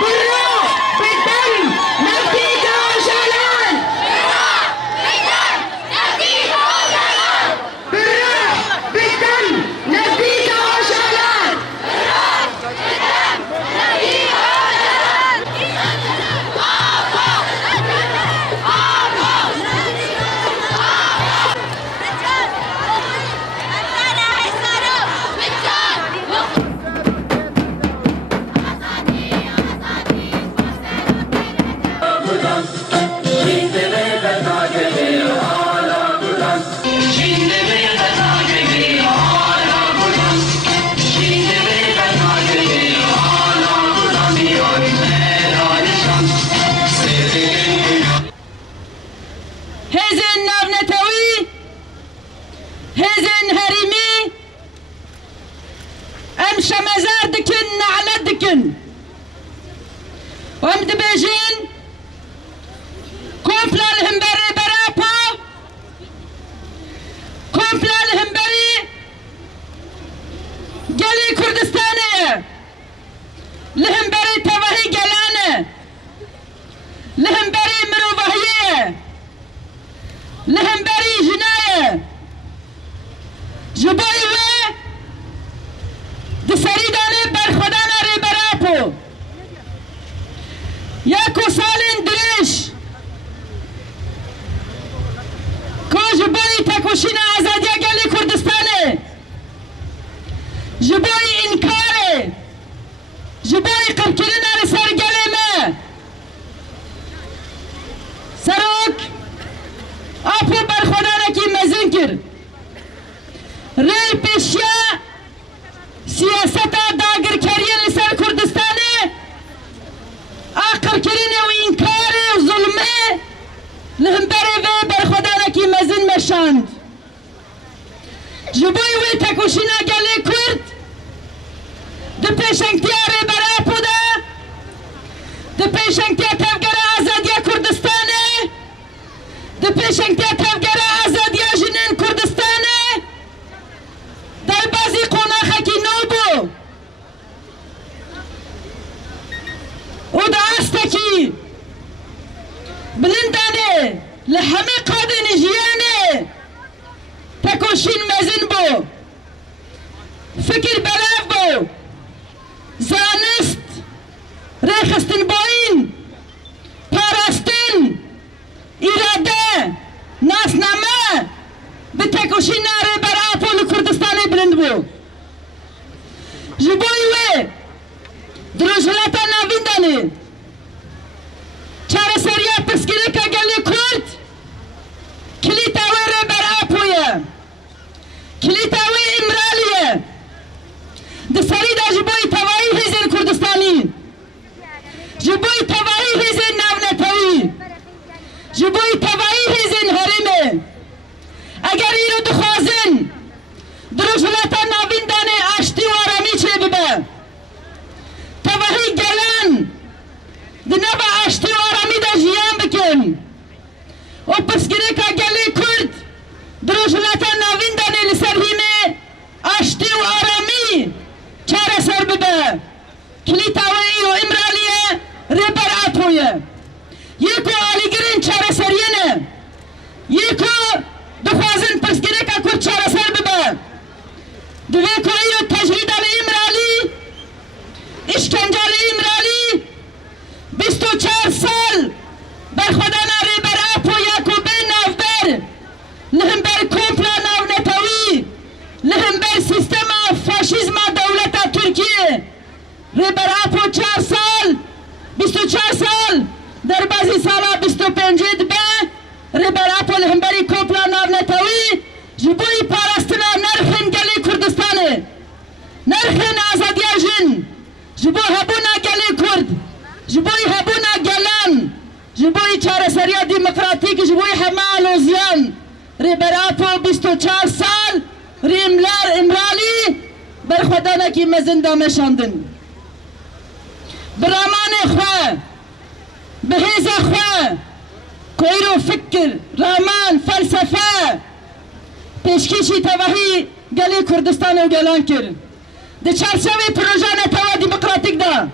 بالروح بالدم نفديك وجلال. بالروح بالدم نفديك وجلال. هزن ناونتوی هزن هریمی ام شمزار دکن نعلت دکن و ام دبیجین کمپلال همبری براپا کمپلال همبری گلی کردستانه لهمبری توهی گلانه لهمبری مروبهیه لهمبری جناية جباي و دسريداني برخدانا ريبرابو ياكو سالين دريش كو جباي تاكوشينا ازادية قالي كردستاني جباي انكاري جباي قركلنا رسال قالي ما سروك آپو برخودانه کی مزن کر ری پیشیا سیاستا داگر کرین لسر کردستانه آقر کرینه و انکاره و ظلمه لهمبره و برخودانه کی مزن مشاند جبوی وی تکوشینا گلی کرد ده پیشنگتیاره براپو ده پیشنگتیا تفگر آزادیا کردستانه ده پیشنگتیا تفگر آزادیا جنین کردستانه در بازی قناخه کی نو بو و ده آسته کی بلندانه لحمه قادن جیانه تکوشین مزن بو فکر بلاف بو زانست ریخستن بوین پاراستن اراده ناسنامه به تکوشی ناره براپو لکردستانی بلند بو جبوی و دروجلاتا ناویندانی چاره سریا پسکیلی که گلی کرد کلیتاوی ره براپویه کلیتاوی امرالیه دسری دا جبوی توایی هزین کردستانی جبوی توایی هزین ناونتوی جبوی توایی هزین هریمه اگر ایرو دخوازن دروجلاتا ناویندانه آشتی و آرامی چه ببه توایی گلن دنبا آشتی و آرامی دا جیان بکن و پسگیره که گلی کرد دروجلاتا ناویندانه لسر هیمه آشتی و آرامی چاره سر ببه کلیتاوی و امرالیه ریبر آپویه یکو آلیگرین چاره سرینه یکو دخوازن پسگیره که کرد چاره سر ببه دوی که ایو تجرید علی امرالی اشکنجال امرالی 24 سال برخودانا ریبر آپو یکو بین نافبر لهمبر کمپلا ناو نتوی لهمبر سیستم فاشیزم دولت ترکیه ریبر آپو 4 سال 24 سال در بعضی سالا 25 به ریبر آپو لهمبری کمپلا ناو نتوی جبوی پاراستنا نرخن گلی کردستانه نرخن آزادیا جن جبو هبونا گلی کرد جبوی هبونا گلان جبوی چاره سریا دموکراتیک جبوی حمال و زیان ریبر آپو 24 سال ریملار امرالی برخودانه کی مزنده مشاندن برامان خواه بهیز خواه کویرو فکر رامان فلسفه پیشکشی توهی گلی کردستان و گلان کرد ده چارچوی پروژه نتوا دموکراتیک دا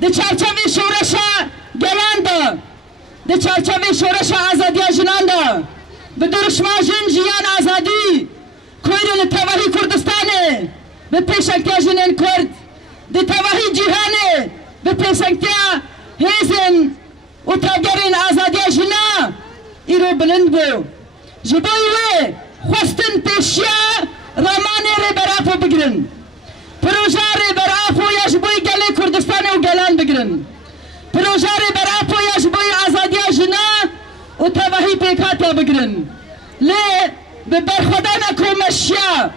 ده چارچوی شورش گلان دا ده چارچوی شورش آزادی جنان دا به درشماجن جیان آزادی کویرو لتواهی کردستانه به پیشنگتیا جنین کرد ده تواهی جیهانه به پیشنگتیا هیزن و تاگرین آزادی جنا ایرو بلند بو جبوی وی خواستن پیشیا رامانه ری برافو بگرن پروژه ری برافو یا جبوی گلی کردستانه و گلان بگرن پروژه ری برافو یا جبوی آزادی جنا و تواهی پیکاتیا بگرن لی ببرخودان کومشیا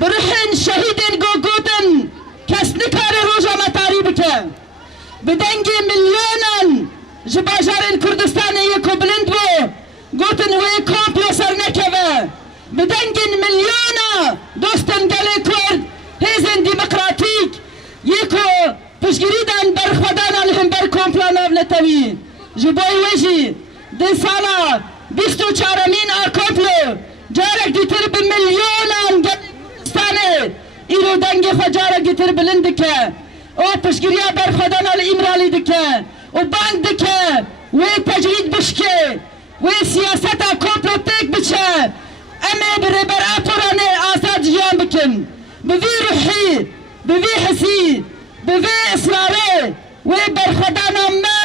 برحن شهیدین گوگوتن کس نکار روژا مطاری بکه بدنگی میلیونن جباجارین کردستان یکو بلند بو گوتن وی کامپیو سر نکوه بدنگین میلیونا دوستن گلی کرد هیزن دیمقراتیک یکو پشگیری دن برخودان الهم بر کامپلان اولتوی جبای ویجی دی سالا 24مین آکامپلو جارک دیتر بمیلیونان گلستانه ایرو دنگی خو جارک دیتر بلند که او پشگیریا برخودان الامرالی دکه و بند دکه وی تجرید بشکه وی سیاستا کمپلوتیک بچه امی بری بر آپورانه آزاد جیان بکن بوی روحی بوی حسی بوی اصراره وی برخودان اما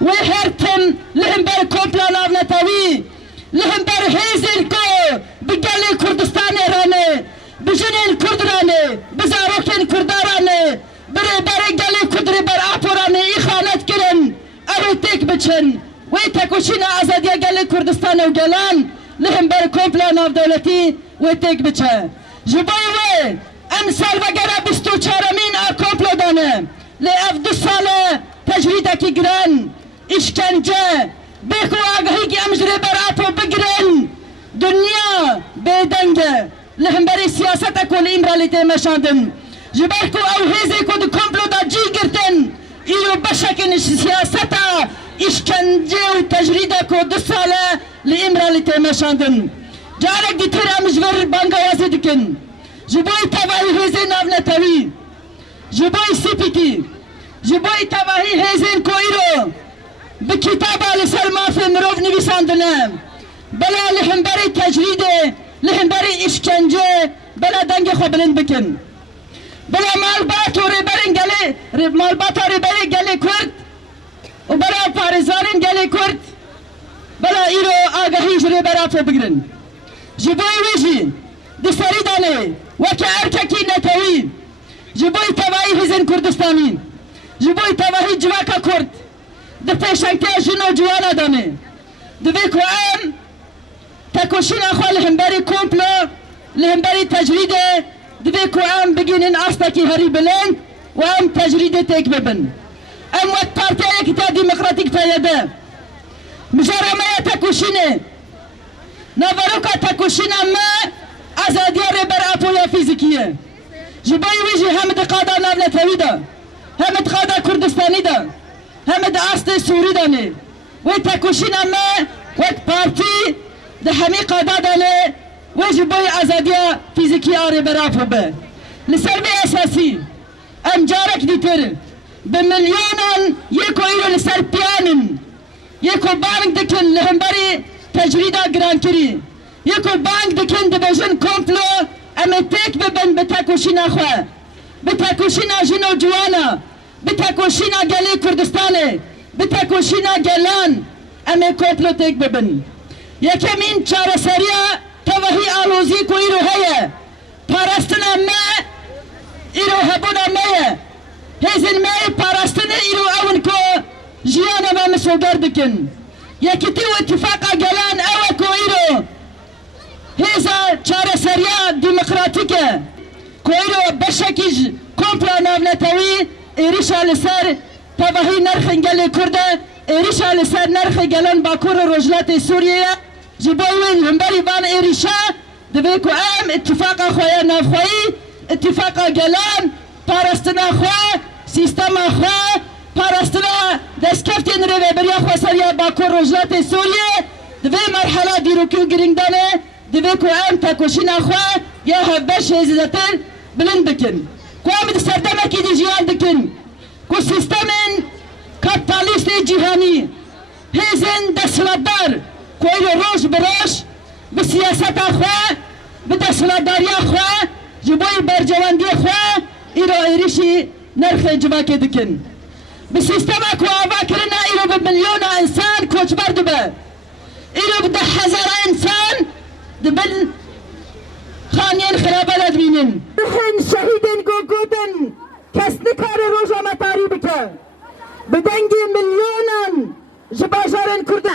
وی هرتن لهم بر کمپلان آونتاوی لهم بر هیزن کو بگلی کردستان رانه بجنین کرد رانه بزاروکین کردارانه بره بره گلی کدری بر آپورانه ای خانت کرن اوی تیک بچن وی تکوشین آزادی گلی کردستان و گلان لهم بر کمپلان آف دولتی وی تیک بچه جبای وی امسال وگره 24مین کمپلو دانه لی اف 2 ساله تجریده کی گرن işkence, beko agahı ki amjre berapo bigren, dünya bedenge, lehmberi siyasete kol imralite meşandın. Jiberko av heze kod komplo da cigirten, iyo başakin siyasete işkence ve tecride kod 2 sale li imralite meşandın. Carek ditir amjver banga yazedikin. Jiboy tavahi heze navne tavi. Jiboy sipiti. Jiboy tavahi heze koiro. بكتابة لسلمى في مروف نویساندنه بلا لهمبري تجريده لهمبري اشكنجه بلا دنگ خو بلند بکن بلا مالبات و ریبرین گلی مالبات و ریبری گلی کرد و بلا پارزارین گلی کرد بلا ایرو آگهی جری برا فو بگرن جبوی ویجی دسری دانه وکه ارککی نتوی جبوی تواهی هزین کردستانی جبوی تواهی جواکا کرد ده پیشنگتی جنو جوانا دانه دوی که ام تکوشین اخواه لهمبری کمپلو لهمبری تجریده دوی که ام بگینن آستاکی هری بلند و ام تجریده تک ببن ام وقت پارتیا یکتا دیمقراتیک پیده مجرمه تکوشینه نواروکا تکوشین اما ازادیار بر اپویا فیزیکیه جبایی ویجی همد قادا نافنتوی دا همد قادا کردستانی دا همه ده آست سوری دانه و تکوشین اما وقت پارتی ده همی قادا دانه و جبای ازادیا فیزیکی آره برافو به لسر به اساسی ام جارک دیتر به میلیونان یکو ایرو لسر پیانن یکو بانک دکن لهمبری تجریده گرانکری یکو بانک دکن ده بجن کمپلو اما تک ببن به تکوشین اخواه به تکوشین جنو جوانا بتکوشینا گلی کردستانه بتکوشینا گلان امی کمپلو تک ببن یکمین چاره سریا توهی آلوزی کو ایرو هیه پارستنا ما ایرو هبونا مایه هزین مای پارستنا ایرو اون کو جیانا ما مسودر دکن یکی تیو اتفاقا گلان او کو ایرو هزا چاره سریا دیمقراتیکه کو ایرو بشکیج کمپلو نافنتوی ایریشا لسر تواهی نرخ گل کرده ایریشا لسر نرخ گلان باکور رجلات سوریه جبایوین همبری بان ایریشا دوی که ام اتفاق خواه نافخواهی اتفاق گلان پارستنا خواه سیستم خواه پارستنا دستکفتین روی بریا خواه سریا باکور رجلات سوریه دوی مرحله دیروکیو گرینگ دانه دوی که ام تکوشینا خواه یا هفبش هزیدتر بلند بکن قوام سردمکی دی جیان دکن کو سیستمین کپیتالیست جهانی هیزن دستلدار کو ایرو روش بروش به سیاست خواه به دستلداری خواه جبوی برجواندی خواه ایرو ایریشی نرخ جواکه دکن به سیستم اکو آبا کرنا ایرو به میلیون انسان کوچبر دبه ایرو به 10,000 انسان دبل خانین خرابه دبینن بخن شهیدن گوگودن کس نکار روژا مطاری بکن بدنگی میلیونان جباجارن کرده